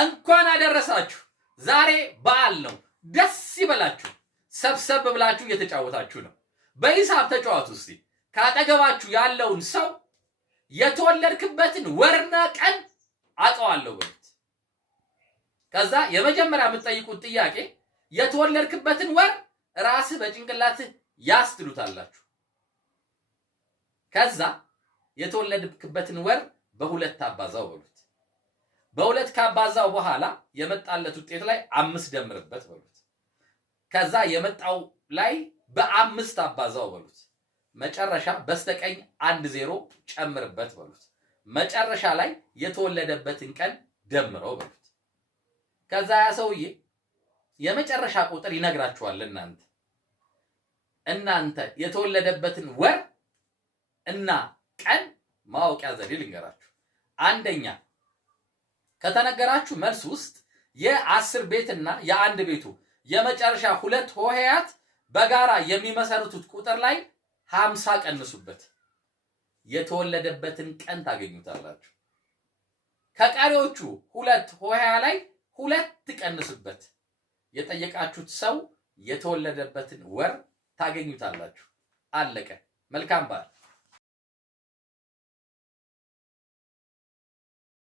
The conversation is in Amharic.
እንኳን አደረሳችሁ። ዛሬ በዓል ነው። ደስ ይበላችሁ። ሰብሰብ ብላችሁ እየተጫወታችሁ ነው። በሂሳብ ተጫወቱ እስቲ። ካጠገባችሁ ያለውን ሰው የተወለድክበትን ወርና ቀን አውቀዋለሁ በሉት። ከዛ የመጀመሪያ የምትጠይቁት ጥያቄ የተወለድክበትን ወር ራስህ በጭንቅላትህ ያስትሉታላችሁ። ከዛ የተወለድክበትን ወር በሁለት አባዛው በሉት። በሁለት ካባዛው በኋላ የመጣለት ውጤት ላይ 5 ደምርበት በሉት። ከዛ የመጣው ላይ በ5 አባዛው በሉት። መጨረሻ በስተቀኝ 10 ጨምርበት በሉት። መጨረሻ ላይ የተወለደበትን ቀን ደምረው በሉት። ከዛ ያ ሰውዬ የመጨረሻ ቁጥር ይነግራችኋል። እናንተ የተወለደበትን ወር እና ቀን ማወቂያ ዘዴ ልንገራችሁ። አንደኛ ከተነገራችሁ መልስ ውስጥ የ10 ቤትና የ1 ቤቱ የመጨረሻ 2 ሆሄያት በጋራ የሚመሰርቱት ቁጥር ላይ 50 ቀንሱበት። የተወለደበትን ቀን ታገኙታላችሁ። ከቀሪዎቹ 2 ሆሄያ ላይ 2 ቀንሱበት። የጠየቃችሁት ሰው የተወለደበትን ወር ታገኙታላችሁ። አለቀ። መልካም በዓል።